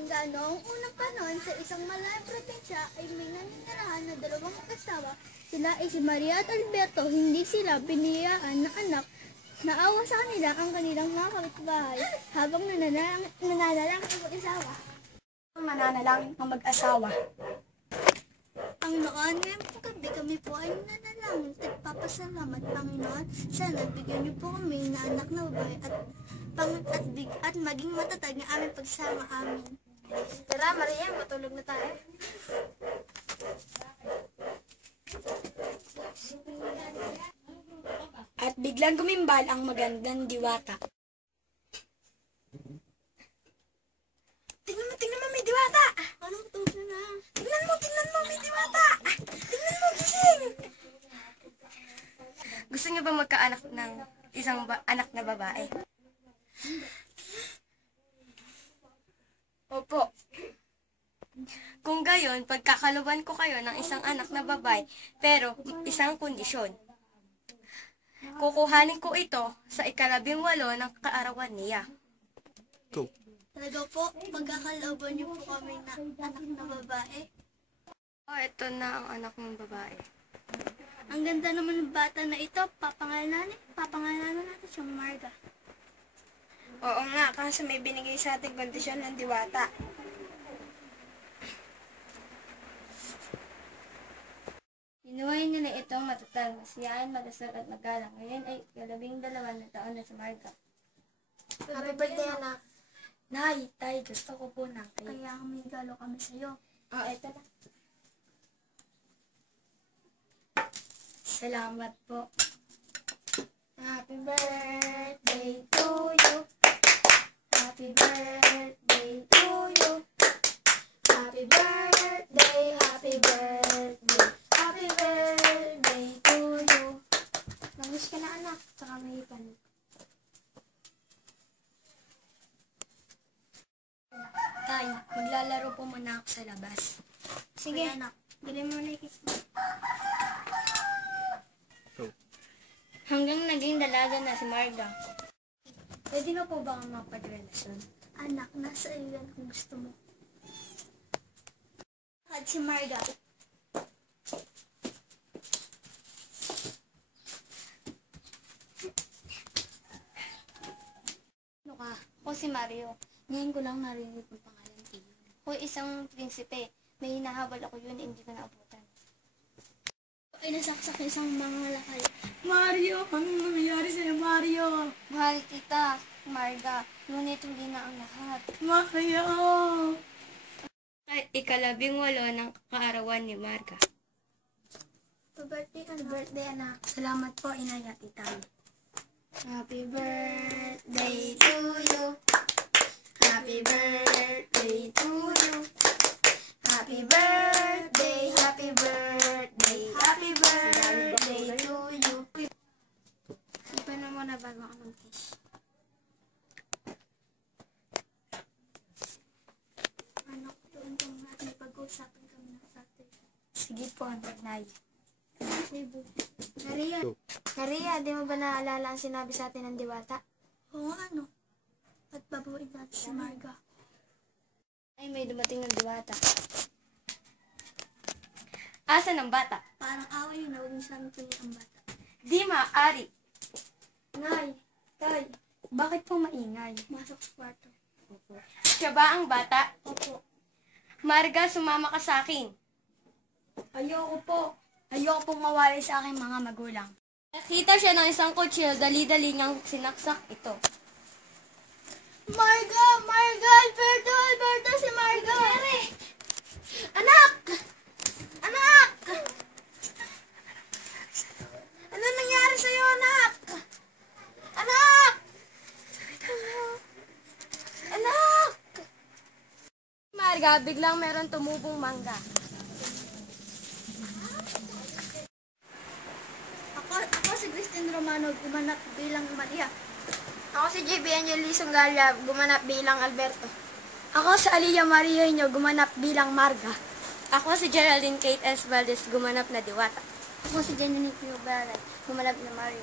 Hanggang noong unang panahon sa isang malayang probinsya ay may naninirahan na dalawang mag-asawa. Sila ay si Maria at Alberto. Hindi sila biniyaan ng anak. Naawa sa kanila ang kanilang mga kapitbahay habang nananalangin ang mag-asawa. Mananalangin ang mag-asawa. Panginoon, ngayong gabi kami po ay nanalangin at papasalamat, Panginoon. Sana bigyan niyo po kami na anak na babae at maging matatag na aming pagsama amin. Tara, Maria, matulog na tayo. At biglang gumimbal ang magandang diwata. Tingnan mo, may diwata! Anong tulog na? Tingnan mo, may diwata! Tingnan mo, gising! Gusto niyo ba magkaanak ng isang anak na babae? Opo. Kung gayon, pagkakaluban ko kayo ng isang anak na babae, pero isang kondisyon. Kukuhanin ko ito sa 18 ng kaarawan niya. Go. Talaga po, pagkakalooban niyo po kami na anak na babae. Ito na ang anak ng babae. Ang ganda naman ng bata na ito. Papangalanan natin siyang Marga. Oo nga, kasi may binigay sa ating kondisyon ng diwata. Hinuhay nila itong matatag, masiyahin, malasal at magalang. Ngayon ay 12 na taon na si Marga. Happy birthday, anak. Nay, tay, gusto ko po ng cake. Kaya may galo kami sa'yo. Ito na. Salamat po. Happy birthday to you. Happy birthday to you. Happy birthday, happy birthday. Happy birthday to you. Namiss ka na, anak. Tsaka may panig. Tay, maglalaro po muna ako sa labas. Sige, anak. Bili mo na ikis mo. Hanggang naging dalaga na si Marga. Pwede na po ba ang mapagrelasyon? Anak, nasa iyo yan kung gusto mo. At si Marga. Ano ka? Ako si Mario. Ngayon ko lang narinig ang pangalan ko. Ako isang prinsipe. May hinahabol ako yun, hindi ko naabutan. Ay nasaksak isang mga lakay. Mario! Anong nangyayari sa'yo, Mario? Mahal kita, Marga. Ngunit hindi na ang lahat. Mario! Ay, 18 ng kaarawan ni Marga. Happy Birthday, anak. Salamat po, inay at itay. Happy birthday to you. Happy birthday to you. Happy birthday, happy birthday, happy birthday to you. Iba na muna bago ako mag-kiss. Anak, doon kang natin pag-uusapan kami ng sate. Sige po, nay. Cebu. Maria, di mo ba naalala ang sinabi sa atin ng diwata? Oo, ano? At babawiin natin si Marga. Ay, may dumating ng diwata. Asan ang bata? Parang away yun na huwag niyo namin tuloy ang bata. Di maaari. Nay, tay, bakit po maingay? Masok sa kwarto. Siya ba ang bata? Opo. Marga, sumama ka sa akin. Ayoko po. Ayoko pong mawalay sa aking mga magulang. Nakita siya ng isang kutsil, dali-dali niyang sinaksak ito. Marga! Marga! Alberto! Alberto! Si Marga! Anak! Anak! Ano nangyari sa'yo, anak? Anak! Anak! Marga, biglang meron tumubong mangga. Ako si Christine Romano, gumanap bilang Maria. Ako si JB Angeli Sunggalya, gumanap bilang Alberto. Ako si Aliyah Maria Inyo, gumanap bilang Marga. Ako si Geraldine Kate S. Valdez, gumanap na diwata. Ako si Janine Piobara, gumanap na Mario.